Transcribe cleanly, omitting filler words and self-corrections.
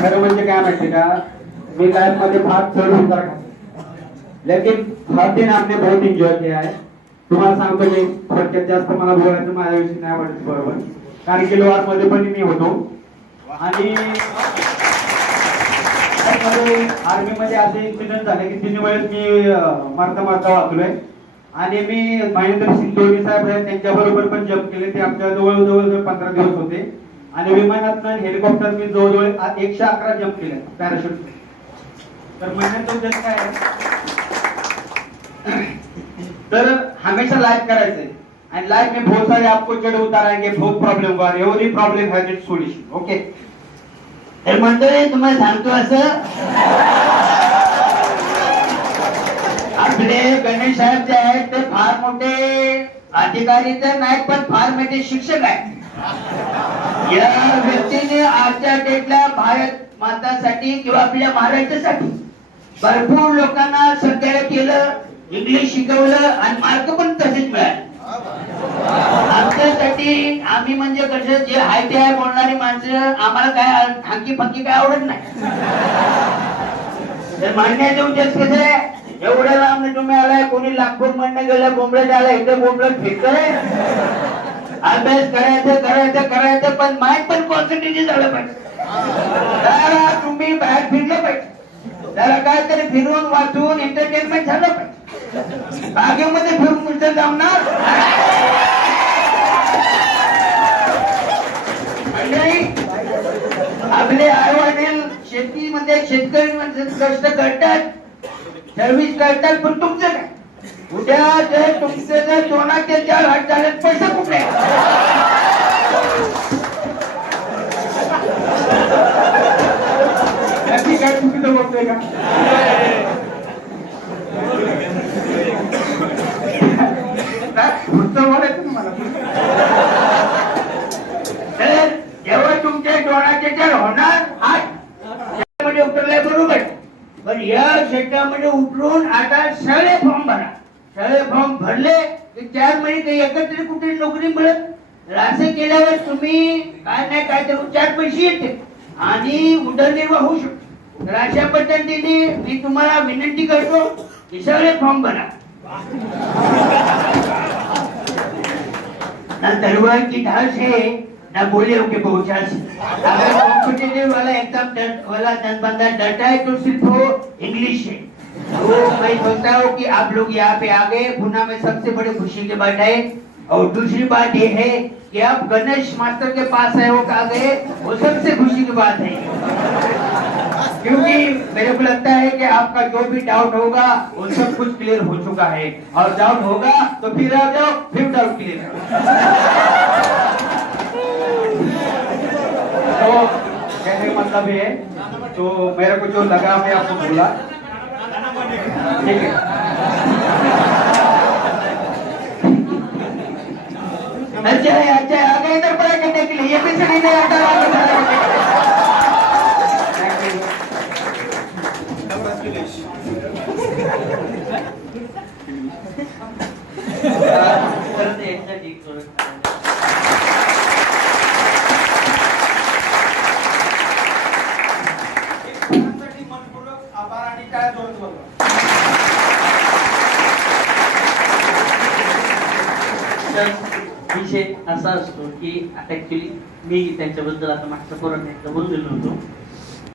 खरं म्हणजे काय माहिती का, मी लाइफ मध्ये फार चढ उतार खातो, लेकिन हर दिन आपने बहुत एंजॉय किया है. तुम्हाला सांगतो की थोडक्यात जास्त मला बोलायचं माझ्याविषयी नाही वाटत बरोबर, कारण की लोहार मध्ये पण मी होतो आणि आर्मी मध्ये असे इन्सिडेंट झाले की 3 वेळेस मी मरता मरता वाचलोय. आणि मी महेंद्र सिंग धोनी साहेब आहेत त्यांच्या बरोबर पण जम्प केले. ते आमच्या जवळजवळ 15 दिवस होते आणि विमानात हेलिकॉप्टर मी जवळजवळ 111 जम्प केले पॅराशूट. तर महिन्यात उद्देश काय आहे, तर हमेशा लाइफ करायचंय आणि लाइफ में बहुत सारे आपको चढ़ उतार आएंगे, बहुत प्रॉब्लेम हुआ, every problem has its solution. Okay, तर मंडळी तुम्हाला सांगतो असं, आपले गणेश साहेब जे आहेत ते फार मोठे अधिकारी तर नाहीत पण फार मोठे शिक्षक आहेत. या व्यक्तीने आजच्या डेटला भारत मातासाठी किंवा आपल्या महाराष्ट्रासाठी भरपूर लोकांना सत्कार केलं, इंग्लिश शिकवलं आणि मार्क पण तसेच मिळाले. आमच्यासाठी आम्ही म्हणजे कसं जे हाय ते आहे बोलणारी माणसं, आम्हाला काय हांकी फंकी काय आवडत नाही. तर मान्याचा उद्देश कसं आहे, एवढ्या लांब तुम्ही आलाय, कोणी लाखोर म्हणणं गेलं बोंबलत आला, इथं बोंबलत फिरतोय. अभ्यास करायचं पण माइंड पण कॉन्सन्ट्रेट झालं पाहिजे. जरा तुम्ही बाहेर फिरलं पाहिजे, जरा काहीतरी फिरून वाचून एंटरटेनमेंट झालं पाहिजे. बागेमध्ये फिरून नुसतं जमणार आपले आई वडील शेतीमध्ये शेतकरी कष्ट करतात, सर्व्हिस करतात, पण तुमचं काय? उद्या जर तुमचे जर 2 ते 4 हात झाले, पैसे कुठे? काय चुकीचं बोलतोय का? पुढचं बोलायचं तुम्हाला. तर जेव्हा तुमचे 2 ते 4 होणार हात मध्ये उतरलाय बरोबर, पण या क्षेत्रामध्ये उतरून आता सगळे फॉर्म भरा. सगळे फॉर्म भरले की 4 महिने काही एकत्र कुठे नोकरी मिळत. असं केल्यावर तुम्ही काय नाही काय तर 4 पैसे येते आणि उदरनिर्वाह होऊ शकतो. तर अशा पद्धतीने मी तुम्हाला विनंती करतो की सगळे फॉर्म भरा. ना तलवार की धार से ना गोलियों के पहुंचा से. अगर कॉम्पिटिटिव वाला एग्जाम वाला बंदा डरता है तो सिर्फ वो इंग्लिश है. तो मैं सोचता हूँ कि आप लोग यहाँ पे आ गए, पुणे में सबसे बड़ी खुशी की बात है. और दूसरी बात ये है कि आप गणेश मास्टर के पास आए हो आ गए, वो सबसे खुशी की बात है. क्योंकि मेरे को लगता है कि आपका जो भी डाउट होगा वो सब कुछ क्लियर हो चुका है, और डाउट होगा तो फिर आ जाओ, फिर डाउट क्लियर करो. तो कहने का मतलब है, तो मेरे को जो लगा मैं आपको बोला, ठीक है. अच्छा है आ गए इधर पढ़ाई करने के लिए. ये भी सही नहीं आता. विषय असा असतो की ऍक्च्युली मी त्यांच्याबद्दल आता मागच्या पोरांना एकदा बोललेलो होतो